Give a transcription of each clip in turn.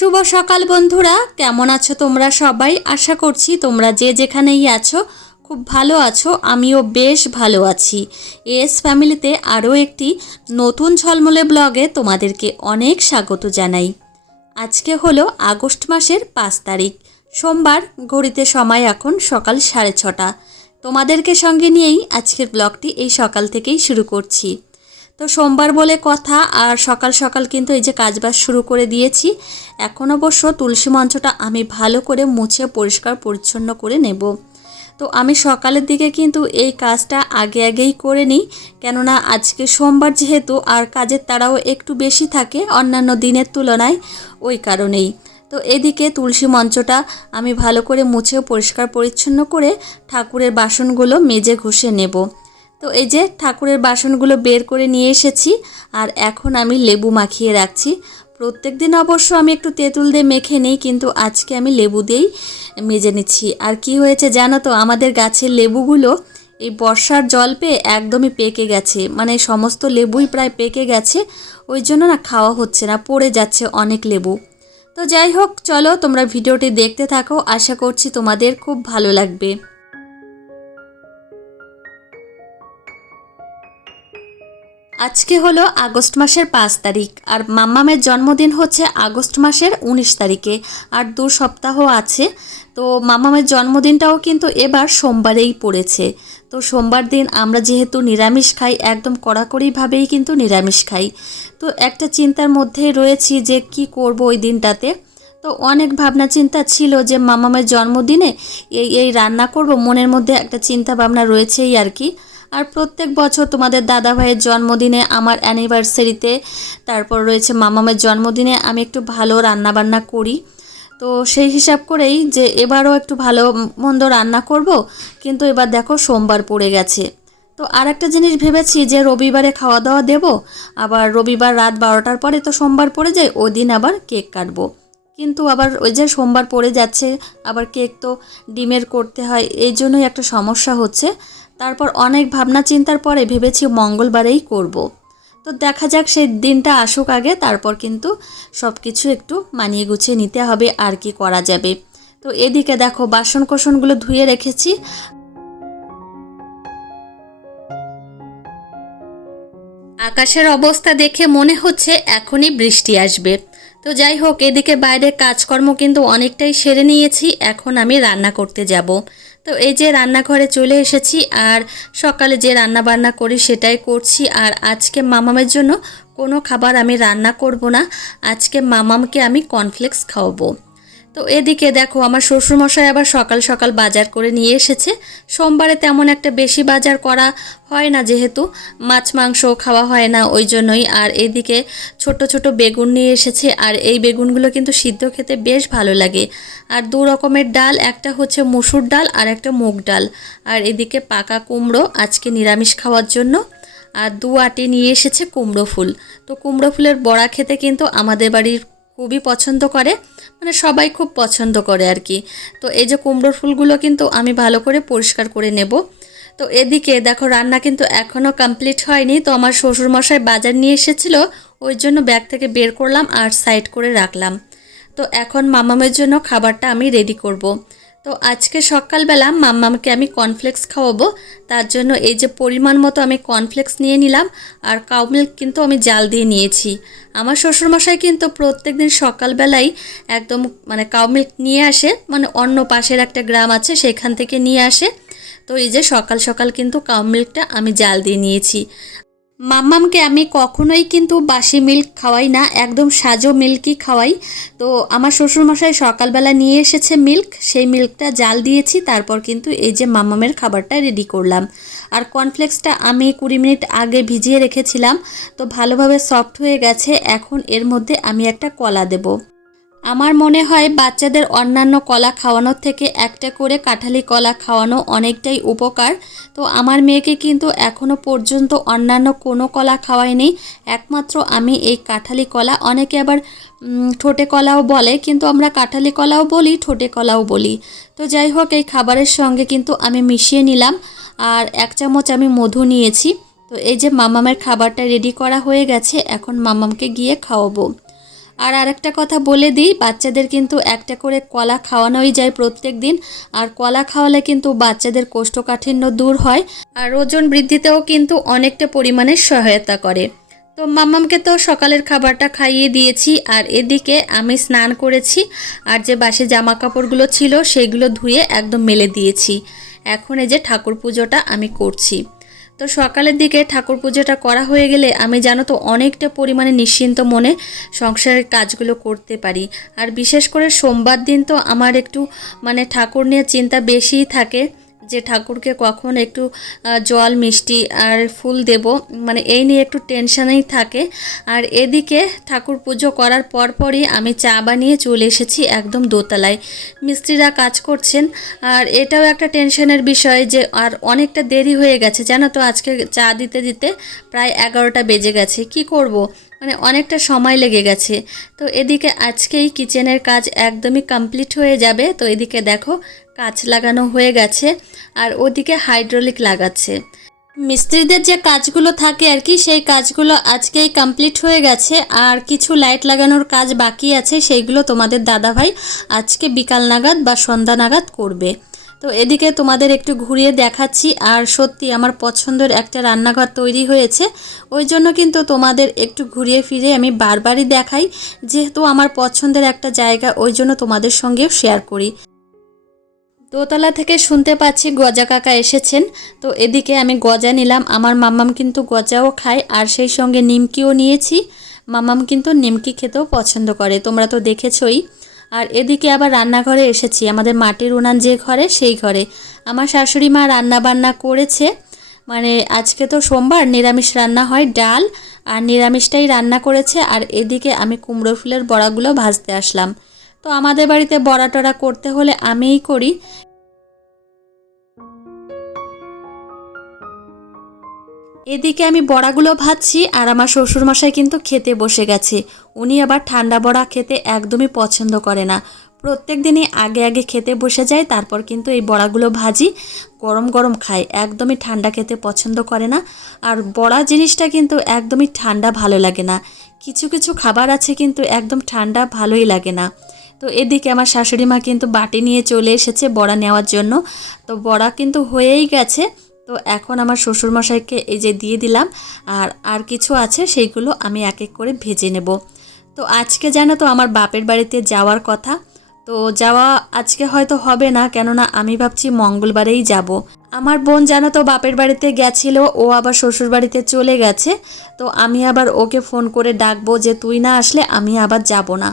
শুভ সকাল বন্ধুরা। কেমন আছো তোমরা সবাই? আশা করছি তোমরা যে যেখানেই আছো, খুব ভালো আছো। আমিও বেশ ভালো আছি। এস ফ্যামিলিতে আরও একটি নতুন ঝলমলে ব্লগে তোমাদেরকে অনেক স্বাগত জানাই। আজকে হলো আগস্ট মাসের পাঁচ তারিখ। সোমবার ঘড়িতে সময় এখন সকাল সাড়ে ছটা। তোমাদেরকে সঙ্গে নিয়েই আজকের ব্লগটি এই সকাল থেকেই শুরু করছি। তো সোমবার বলে কথা, আর সকাল সকাল কিন্তু এই যে কাজবাজ শুরু করে দিয়েছি। এখন অবশ্য তুলসী মঞ্চটা আমি ভালো করে মুছে, পরিষ্কার, পরিচ্ছন্ন করে নেব। তো আমি সকালের দিকে কিন্তু এই কাজটা আগে আগেই করে নিই। কেননা আজকে সোমবার যেহেতু, আর কাজের তাড়াও একটু বেশি থাকে অন্যান্য দিনের তুলনায় ওই কারণেই। তো এদিকে তুলসী মঞ্চটা আমি ভালো করে মুছে, পরিষ্কার, পরিচ্ছন্ন করে ঠাকুরের বাসনগুলো মেজে ঘষে নেব। তো এই যে ঠাকুরের বাসনগুলো বের করে নিয়ে এসেছি, আর এখন আমি লেবু মাখিয়ে রাখছি। প্রত্যেক দিন অবশ্য আমি একটু তেঁতুল দিয়ে মেখে নিই, কিন্তু আজকে আমি লেবু দিয়েই মেজে নিচ্ছি। আর কি হয়েছে জানো তো, আমাদের গাছের লেবুগুলো এই বর্ষার জল পেয়ে একদমই পেকে গেছে। মানে সমস্ত লেবুই প্রায় পেকে গেছে, ওই জন্য না খাওয়া হচ্ছে না, পড়ে যাচ্ছে অনেক লেবু। তো যাই হোক, চলো তোমরা ভিডিওটি দেখতে থাকো, আশা করছি তোমাদের খুব ভালো লাগবে। আজকে হলো আগস্ট মাসের পাঁচ তারিখ, আর মাম্মামের জন্মদিন হচ্ছে আগস্ট মাসের উনিশ তারিখে, আর দু সপ্তাহ আছে। তো মাম্মামের জন্মদিনটাও কিন্তু এবার সোমবারেই পড়েছে। তো সোমবার দিন আমরা যেহেতু নিরামিষ খাই, একদম কড়াকড়িভাবেই কিন্তু নিরামিষ খাই। তো একটা চিন্তার মধ্যে রয়েছি যে কি করব ওই দিনটাতে। তো অনেক ভাবনা চিন্তা ছিল যে মামামের জন্মদিনে এই এই রান্না করব, মনের মধ্যে একটা চিন্তা ভাবনা রয়েছেই আর কি। আর প্রত্যেক বছর তোমাদের দাদা ভাইয়ের জন্মদিনে আমার অ্যানিভার্সারিতে তারপর রয়েছে মামামের জন্মদিনে আমি একটু ভালো রান্না বান্না করি। তো সেই হিসাব করেই যে এবারও একটু ভালো মন্দ রান্না করব, কিন্তু এবার দেখো সোমবার পড়ে গেছে। তো আর একটা জিনিস ভেবেছি যে রবিবারে খাওয়া দাওয়া দেব, আবার রবিবার রাত বারোটার পরে তো সোমবার পড়ে যায়, ওই দিন আবার কেক কাটবো। কিন্তু আবার ওই যে সোমবার পড়ে যাচ্ছে, আবার কেক তো ডিমের করতে হয়, এই জন্যই একটা সমস্যা হচ্ছে। তারপর অনেক ভাবনা চিন্তার পরে ভেবেছি মঙ্গলবারেই করব। তো দেখা যাক সেই দিনটা আসুক আগে, তারপর কিন্তু সব কিছু একটু মানিয়ে গুছিয়ে নিতে হবে আর কি করা যাবে। তো এদিকে দেখো বাসন কোসনগুলো ধুয়ে রেখেছি। আকাশের অবস্থা দেখে মনে হচ্ছে এখনই বৃষ্টি আসবে। তো যাই হোক, এদিকে বাইরের কাজকর্ম কিন্তু অনেকটাই সেরে নিয়েছি, এখন আমি রান্না করতে যাব। তো এই যে রান্নাঘরে চলে এসেছি আর সকালে যে রান্না বান্না করি সেটাই করছি। আর আজকে মামামের জন্য কোনো খাবার আমি রান্না করব না। আজকে মামামকে আমি কর্নফ্লেক্স খাওয়াবো। তো এদিকে দেখো, আমার শ্বশুরমশাই আবার সকাল সকাল বাজার করে নিয়ে এসেছে। সোমবারে তেমন একটা বেশি বাজার করা হয় না যেহেতু, মাছ, মাংস খাওয়া হয় না ওই জন্যই। আর এদিকে ছোট ছোট বেগুন নিয়ে এসেছে, আর এই বেগুনগুলো কিন্তু সিদ্ধ খেতে বেশ ভালো লাগে। আর দু রকমের ডাল, একটা হচ্ছে মুসুর ডাল আর একটা মুগ ডাল। আর এদিকে পাকা কুমড়ো আজকে নিরামিষ খাওয়ার জন্য। আর দু আটি নিয়ে এসেছে কুমড়ো ফুল। তো কুমড়ো ফুলের বড়া খেতে কিন্তু আমাদের বাড়ির খুবই পছন্দ করে মানে সবাই খুব পছন্দ করে আর কি। তো এই যে কুমড়োর ফুলগুলো কিন্তু আমি ভালো করে পরিষ্কার করে নেব। তো এদিকে দেখো রান্না কিন্তু এখনও কমপ্লিট হয়নি, তো আমার শ্বশুরমশাই বাজার নিয়ে এসেছিল, ওই জন্য ব্যাগ থেকে বের করলাম আর সাইড করে রাখলাম। তো এখন মামামের জন্য খাবারটা আমি রেডি করব। তো আজকে সকালবেলা মাম্মামকে আমি কর্নফ্লেক্স খাওয়াবো। তার জন্য এই যে পরিমাণ মতো আমি কর্নফ্লেক্স নিয়ে নিলাম, আর কাউ মিল্ক কিন্তু আমি জাল দিয়ে নিয়েছি। আমার শ্বশুরমশাই কিন্তু প্রত্যেক দিন সকালবেলাই একদম মানে কাউ মিল্ক নিয়ে আসে মানে অন্য পাশের একটা গ্রাম আছে, সেখান থেকে নিয়ে আসে। তো এই যে সকাল সকাল কিন্তু কাউ মিল্কটা আমি জাল দিয়ে নিয়েছি। মাম্মামকে আমি কখনোই কিন্তু বাসি মিল্ক খাওয়াই না, একদম সাজো মিল্কই খাওয়াই। তো আমার শ্বশুরমশাই সকালবেলা নিয়ে এসেছে মিল্ক, সেই মিল্কটা জাল দিয়েছি, তারপর কিন্তু এই যে মাম্মামের খাবারটা রেডি করলাম। আর কর্নফ্লেক্সটা আমি কুড়ি মিনিট আগে ভিজিয়ে রেখেছিলাম, তো ভালোভাবে সফট হয়ে গেছে, এখন এর মধ্যে আমি একটা কলা দেবো। আমার মনে হয় বাচ্চাদের অন্যান্য কলা খাওয়ানোর থেকে একটা করে কাঁঠালি কলা খাওয়ানো অনেকটাই উপকার। তো আমার মেয়েকে কিন্তু এখনও পর্যন্ত অন্যান্য কোনো কলা খাওয়াইনি একমাত্র আমি এই কাঁঠালি কলা। অনেকে আবার ঠোঁটে কলাও বলে, কিন্তু আমরা কাঁঠালি কলাও বলি, ঠোঁটে কলাও বলি। তো যাই হোক, এই খাবারের সঙ্গে কিন্তু আমি মিশিয়ে নিলাম। আর এক চামচ আমি মধু নিয়েছি। তো এই যে মামামের খাবারটা রেডি করা হয়ে গেছে, এখন মামামকে গিয়ে খাওয়াবো। আর আরেকটা কথা বলে দিই, বাচ্চাদের কিন্তু একটা করে কলা খাওয়ানোই যায় প্রত্যেক দিন। আর কলা খাওয়ালে কিন্তু বাচ্চাদের কোষ্ঠকাঠিন্য দূর হয় আর ওজন বৃদ্ধিতেও কিন্তু অনেকটা পরিমাণে সহায়তা করে। তো মাম্মামকে তো সকালের খাবারটা খাইয়ে দিয়েছি আর এদিকে আমি স্নান করেছি আর যে বাসে জামা কাপড়গুলো ছিল সেগুলো ধুয়ে একদম মেলে দিয়েছি। এখন এই যে ঠাকুর পুজোটা আমি করছি। তো সকালের দিকে ঠাকুর পুজোটা করা হয়ে গেলে আমি জানো তো অনেকটা পরিমাণে নিশ্চিন্ত মনে সংসারের কাজগুলো করতে পারি। আর বিশেষ করে সোমবার দিন তো আমার একটু মানে ঠাকুর নিয়ে চিন্তা বেশিই থাকে। যে ঠাকুরকে কখন একটু জল, মিষ্টি আর ফুল দেব মানে এই নিয়ে একটু টেনশনেই থাকে। আর এদিকে ঠাকুর পুজো করার পরপরই আমি চা বানিয়ে চলে এসেছি একদম দোতলায়। মিস্ত্রিরা কাজ করছেন, আর এটাও একটা টেনশনের বিষয় যে, আর অনেকটা দেরি হয়ে গেছে, জানো তো আজকে চা দিতে দিতে প্রায় এগারোটা বেজে গেছে, কি করব? মানে অনেকটা সময় লেগে গেছে। তো এদিকে আজকেই কিচেনের কাজ একদমই কমপ্লিট হয়ে যাবে। তো এদিকে দেখো কাজ লাগানো হয়ে গেছে আর ওদিকে হাইড্রোলিক লাগাচ্ছে। মিস্ত্রিদের যে কাজগুলো থাকে আর কি, সেই কাজগুলো আজকেই কমপ্লিট হয়ে গেছে। আর কিছু লাইট লাগানোর কাজ বাকি আছে, সেইগুলো তোমাদের দাদাভাই আজকে বিকাল নাগাদ বা সন্ধ্যা নাগাদ করবে। তো এদিকে তোমাদের একটু ঘুরিয়ে দেখাচ্ছি, আর সত্যি আমার পছন্দের একটা রান্নাঘর তৈরি হয়েছে। ওই জন্য কিন্তু তোমাদের একটু ঘুরিয়ে ফিরে আমি বারবারই দেখাই, যেহেতু আমার পছন্দের একটা জায়গা, ওই জন্য তোমাদের সঙ্গেও শেয়ার করি। দোতলা থেকে শুনতে পাচ্ছি গজা কাকা এসেছেন। তো এদিকে আমি গজা নিলাম। আমার মাম্মাম কিন্তু গজাও খায়, আর সেই সঙ্গে নিমকিও নিয়েছি। মাম্মাম কিন্তু নিমকি খেতেও পছন্দ করে, তোমরা তো দেখেছই। আর এদিকে আবার রান্নাঘরে এসেছি। আমাদের মাটির উনান যে ঘরে, সেই ঘরে। আমার শাশুড়ি মা রান্না বান্না করেছে। মানে আজকে তো সোমবার, নিরামিষ রান্না হয় ডাল, আর নিরামিষটাই রান্না করেছে। আর এদিকে আমি কুমড়ো ফুলের বড়াগুলো ভাজতে আসলাম। তো আমাদের বাড়িতে বড়া টড়া করতে হলে আমিই করি। এদিকে আমি বড়াগুলো ভাজছি আর আমার শ্বশুরমশাই কিন্তু খেতে বসে গেছে। উনি আবার ঠান্ডা বড়া খেতে একদমই পছন্দ করে না। প্রত্যেক দিনই আগে আগে খেতে বসে যায়, তারপর কিন্তু এই বড়াগুলো ভাজি, গরম গরম খায়। একদমই ঠান্ডা খেতে পছন্দ করে না। আর বড়া জিনিসটা কিন্তু একদমই ঠান্ডা ভালো লাগে না। কিছু কিছু খাবার আছে কিন্তু একদম ঠান্ডা ভালোই লাগে না। তো এদিকে আমার শাশুড়ি মা কিন্তু বাটি নিয়ে চলে এসেছে বড়া নেওয়ার জন্য। তো বড়া কিন্তু হয়েই গেছে। তো এখন আমার শ্বশুরমশাইকে এই যে দিয়ে দিলাম। আর আর কিছু আছে সেইগুলো আমি এক এক করে ভেজে নেব। তো আজকে জানো তো আমার বাপের বাড়িতে যাওয়ার কথা। তো যাওয়া আজকে হয়তো হবে না, কেননা আমি ভাবছি মঙ্গলবারেই যাব। আমার বোন জানো তো বাপের বাড়িতে গেছিল, ও আবার শ্বশুর বাড়িতে চলে গেছে। তো আমি আবার ওকে ফোন করে ডাকবো যে তুই না আসলে আমি আবার যাব না।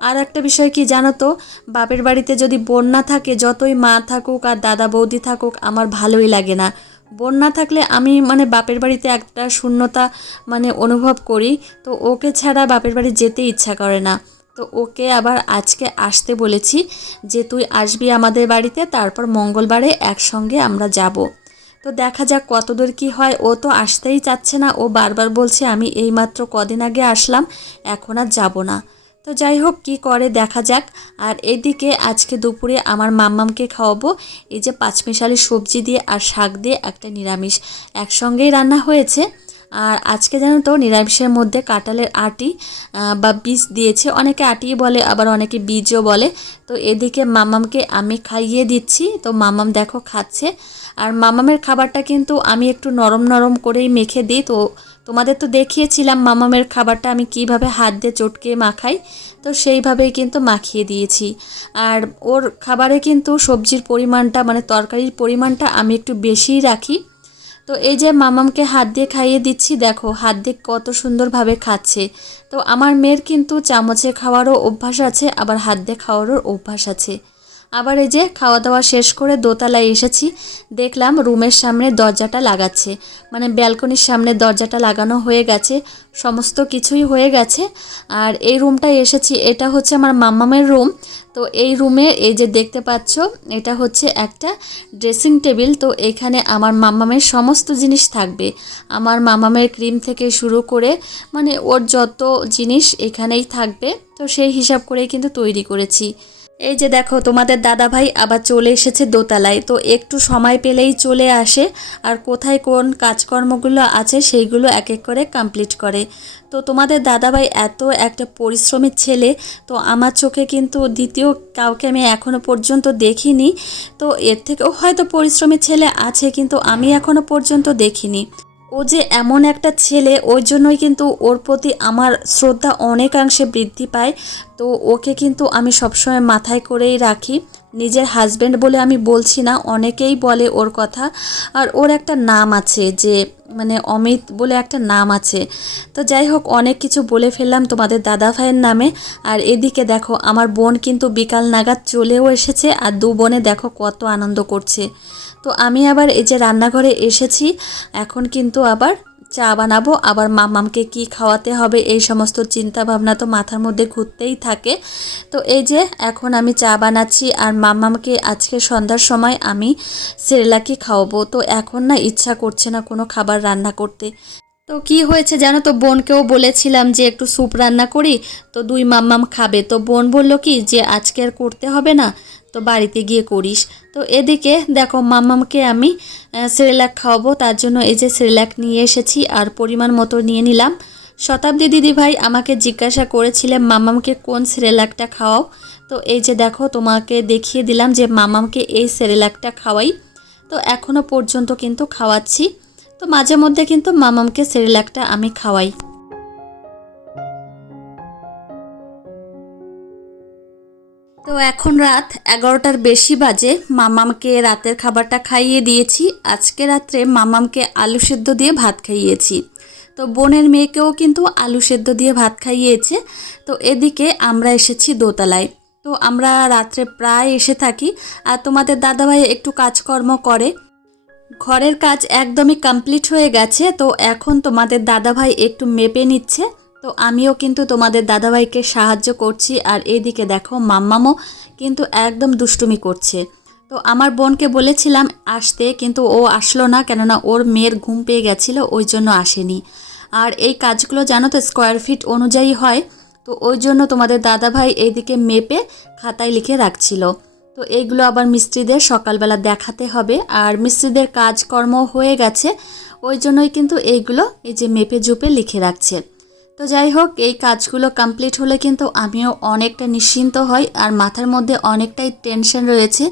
আর একটা বিষয় কি জানো তো? বাপের বাড়িতে যদি বোন না থাকে, যতই মা থাকুক আর দাদা বৌদি থাকুক, আমার ভালোই লাগে না। বোন না থাকলে আমি মানে বাপের বাড়িতে একটা শূন্যতা মানে অনুভব করি, তো ওকে ছাড়া বাপের বাড়ি যেতে ইচ্ছা করে না। তো ওকে আবার আজকে আসতে বলেছি যে, তুই আসবি আমাদের বাড়িতে, তারপর মঙ্গলবারে একসঙ্গে আমরা যাব। তো দেখা যাক কতদূর কি হয়। ও তো আসতেই চাচ্ছে না। ও বারবার বলছে, আমি এইমাত্র কদিন আগে আসলাম, এখন আর যাব না। তো যাই হোক, কি করে দেখা যাক। আর এদিকে আজকে দুপুরে আমার মাম্মামকে খাওয়াবো। এই যে পাঁচমিশালি সবজি দিয়ে আর শাক দিয়ে একটা নিরামিষ। একসঙ্গেই রান্না হয়েছে। আর আজকে জানো তো, নিরামিষের মধ্যে কাঁঠালের আটি বা বীজ দিয়েছে। অনেকে আটি বলে, আবার অনেকে বীজও বলে। তো এদিকে মামামকে আমি খাইয়ে দিচ্ছি। তো মামাম দেখো, খাচ্ছে। আর মামামের খাবারটা কিন্তু আমি একটু নরম নরম করেই মেখে দিই। তো তোমাদের তো দেখিয়েছিলাম মামামের খাবারটা আমি কীভাবে হাত দিয়ে চটকে মাখাই, তো সেইভাবেই কিন্তু মাখিয়ে দিয়েছি। আর ওর খাবারে কিন্তু সবজির পরিমাণটা মানে তরকারির পরিমাণটা আমি একটু বেশিই রাখি। তো এই যে মামামকে হাত দিয়ে খাইয়ে দিচ্ছি, দেখো হাত দিয়ে কত সুন্দরভাবে খাচ্ছে। তো আমার মেয়ের কিন্তু চামচে খাওয়ারও অভ্যাস আছে, আবার হাত দিয়ে খাওয়ারও অভ্যাস আছে। আবার এই যে খাওয়া দাওয়া শেষ করে দোতলায় এসেছি, দেখলাম রুমের সামনে দরজাটা লাগাচ্ছে। মানে ব্যালকনির সামনে দরজাটা লাগানো হয়ে গেছে, সমস্ত কিছুই হয়ে গেছে। আর এই রুমটায় এসেছি, এটা হচ্ছে আমার মাম্মামের রুম। তো এই রুমে এই যে দেখতে পাচ্ছ, এটা হচ্ছে একটা ড্রেসিং টেবিল। তো এখানে আমার মাম্মামের সমস্ত জিনিস থাকবে। আমার মামামের ক্রিম থেকে শুরু করে মানে ওর যত জিনিস এখানেই থাকবে। তো সেই হিসাব করেই কিন্তু তৈরি করেছি। এই যে দেখো, তোমাদের দাদা ভাই আবার চলে এসেছে দোতলায়। তো একটু সময় পেলেই চলে আসে আর কোথায় কোন কাজকর্মগুলো আছে সেইগুলো এক এক করে কমপ্লিট করে। তো তোমাদের দাদাভাই এত একটা পরিশ্রমী ছেলে, তো আমার চোখে কিন্তু দ্বিতীয় কাউকে আমি এখনও পর্যন্ত দেখিনি। তো এর থেকেও হয়তো পরিশ্রমী ছেলে আছে, কিন্তু আমি এখনও পর্যন্ত দেখিনি। ও যে এমন একটা ছেলে ওই জন্যই কিন্তু ওর প্রতি আমার শ্রদ্ধা অনেকাংশে বৃদ্ধি পায়। তো ওকে কিন্তু আমি সবসময় মাথায় করেই রাখি। নিজের হাজব্যান্ড বলে আমি বলছি না, অনেকেই বলে ওর কথা। আর ওর একটা নাম আছে যে মানে অমিত বলে একটা নাম আছে। তো যাই হোক, অনেক কিছু বলে ফেললাম তোমাদের দাদা ভাইয়ের নামে। আর এদিকে দেখো, আমার বোন কিন্তু বিকাল নাগাদ চলেও এসেছে আর দু বোনে দেখো কত আনন্দ করছে। তো আমি আবার এই যে রান্নাঘরে এসেছি, এখন কিন্তু আবার চা বানাবো, আবার মামামকে কি খাওয়াতে হবে এই সমস্ত চিন্তা ভাবনা তো মাথার মধ্যে ঘুরতেই থাকে। তো এই যে এখন আমি চা বানাচ্ছি আর মামামকে আজকে সন্ধ্যার সময় আমি সেরেলাকি খাওয়াবো। তো এখন না ইচ্ছা করছে না কোনো খাবার রান্না করতে। তো কি হয়েছে জানো তো, বোনকেও বলেছিলাম যে একটু স্যুপ রান্না করি, তো দুই মাম্মাম খাবে। তো বোন বলল কি, যে আজকে আর করতে হবে না তো বাড়িতে গিয়ে করিস। তো এদিকে দেখো মাম্মামকে আমি সেরেলাক খাওয়াবো। তার জন্য এই যে সেরেলাক নিয়ে এসেছি আর পরিমাণ মতো নিয়ে নিলাম। শতাব্দী দিদি ভাই আমাকে জিজ্ঞাসা করেছিলেন, মামামকে কোন সেরেলাকটা খাওয়াও? তো এই যে দেখো তোমাকে দেখিয়ে দিলাম যে মামামকে এই সেরেলাকটা খাওয়াই। তো এখনও পর্যন্ত কিন্তু খাওয়াচ্ছি। তো মাঝে মধ্যে কিন্তু মামামকে সেরেলাকটা আমি খাওয়াই। তো এখন রাত এগারোটার বেশি বাজে। মামামকে রাতের খাবারটা খাইয়ে দিয়েছি। আজকে রাত্রে মামামকে আলু সেদ্ধ দিয়ে ভাত খাইয়েছি। তো বোনের মেয়েকেও কিন্তু আলু সেদ্ধ দিয়ে ভাত খাইয়েছে। তো এদিকে আমরা এসেছি দোতলায়। তো আমরা রাত্রে প্রায় এসে থাকি। আর তোমাদের দাদাভাই একটু কাজকর্ম করে। ঘরের কাজ একদমই কমপ্লিট হয়ে গেছে। তো এখন তোমাদের দাদাভাই একটু মেপে নিচ্ছে। তো আমিও কিন্তু তোমাদের দাদাভাইকে সাহায্য করছি আর এইদিকে দেখো মাম্মামও কিন্তু একদম দুষ্টুমি করছে। তো আমার বোনকে বলেছিলাম আসতে কিন্তু ও আসলো না কেননা ওর মেয়ের ঘুম পেয়ে গেছিল, ওই জন্য আসেনি। আর এই কাজগুলো জানো তো স্কোয়ার ফিট অনুযায়ী হয়, তো ওই জন্য তোমাদের দাদাভাই এইদিকে মেপে খাতায় লিখে রাখছিল। তো এইগুলো আবার মিস্ত্রিদের সকালবেলা দেখাতে হবে। আর মিস্ত্রিদের কাজকর্ম হয়ে গেছে, ওই জন্যই কিন্তু এইগুলো এই যে মেপে জুপে লিখে রাখছে। তো যাই হোক, এই কাজগুলো কমপ্লিট হলে কিন্তু আমিও অনেকটা নিশ্চিন্ত হই আর মাথার মধ্যে অনেকটাই টেনশন রয়েছে।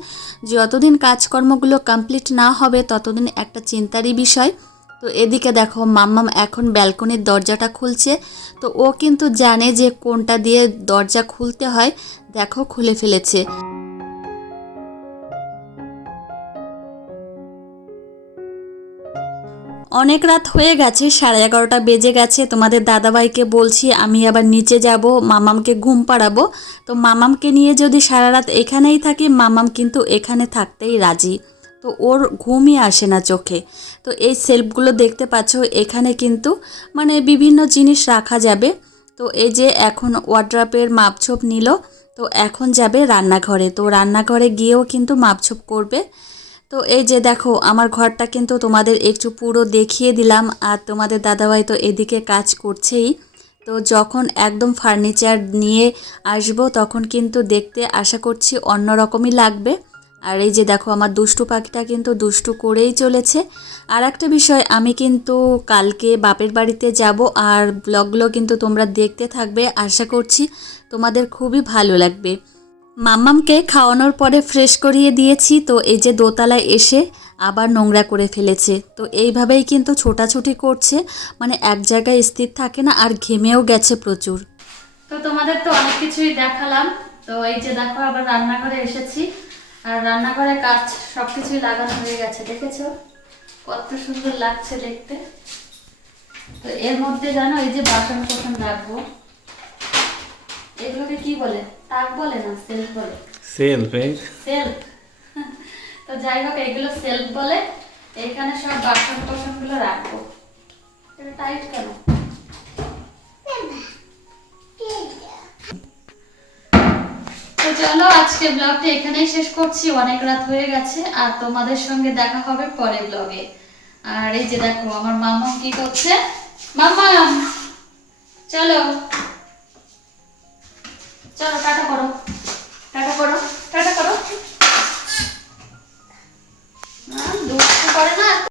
যতদিন কাজকর্মগুলো কমপ্লিট না হবে, ততদিন একটা চিন্তারই বিষয়। তো এদিকে দেখো, মাম্মাম এখন ব্যালকনির দরজাটা খুলছে। তো ও কিন্তু জানে যে কোনটা দিয়ে দরজা খুলতে হয়। দেখো, খুলে ফেলেছে। অনেক রাত হয়ে গেছে, সাড়ে এগারোটা বেজে গেছে। তোমাদের দাদাভাইকে বলছি, আমি আবার নিচে যাব, মামামকে ঘুম পাড়াবো। তো মামামকে নিয়ে যদি সারা রাত এখানেই থাকি, মামাম কিন্তু এখানে থাকতেই রাজি। তো ওর ঘুমই আসে না চোখে। তো এই সেলফগুলো দেখতে পাচ্ছ, এখানে কিন্তু মানে বিভিন্ন জিনিস রাখা যাবে। তো এই যে এখন ওয়ার্ড্রাপের মাপছোপ নিল, তো এখন যাবে রান্নাঘরে। তো রান্নাঘরে গিয়েও কিন্তু মাপছোপ করবে। তো এই যে দেখো, আমার ঘরটা কিন্তু তোমাদের একটু পুরো দেখিয়ে দিলাম আর তোমাদের দাদাভাই তো এদিকে কাজ করছেই। তো যখন একদম ফার্নিচার নিয়ে আসব তখন কিন্তু দেখতে আশা করছি অন্য রকমই লাগবে। আর এই যে দেখো, আমার দুষ্টু পাখিটা কিন্তু দুষ্টু করেই চলেছে। আর একটা বিষয়, আমি কিন্তু কালকে বাপের বাড়িতে যাব আর ব্লগগুলো কিন্তু তোমরা দেখতে থাকবে। আশা করছি তোমাদের খুবই ভালো লাগবে। মাম্মামকে খাওয়ানোর পরে ফ্রেশ করিয়ে দিয়েছি, তো এই যে দোতলায় এসে আবার নোংরা করে ফেলেছে। তো এইভাবেই কিন্তু ছোটাছুটি করছে মানে এক জায়গায় স্থির থাকে না আর ঘেমেও গেছে প্রচুর। তো তোমাদের তো অনেক কিছুই দেখালাম, তো এই যে দেখো আবার রান্নাঘরে এসেছি, আর রান্নাঘরে কাজ সব কিছুই লাগানো হয়ে গেছে, দেখেছ? কত সুন্দর লাগছে দেখতে। তো এর মধ্যে জানো, এই যে বাসন কোসন রাখব। এগুলোকে কি বলে? তাক বলে না সেলফ বলে? সেলফ সেলফ তো যাই হোক এগুলো সেলফ বলে। এখানে সব বাসন কোসনগুলো রাখব। এটা টাইট কেন? তো চলো আজকে ব্লগটা এখানেই শেষ করছি। অনেক রাত হয়ে গেছে আর তোমাদের সঙ্গে দেখা হবে পরের ব্লগে আর এই যে দেখো আমার মামা কি করছে? মামা চলো। চলো টাটা করো। টাটা করো টাটা করো।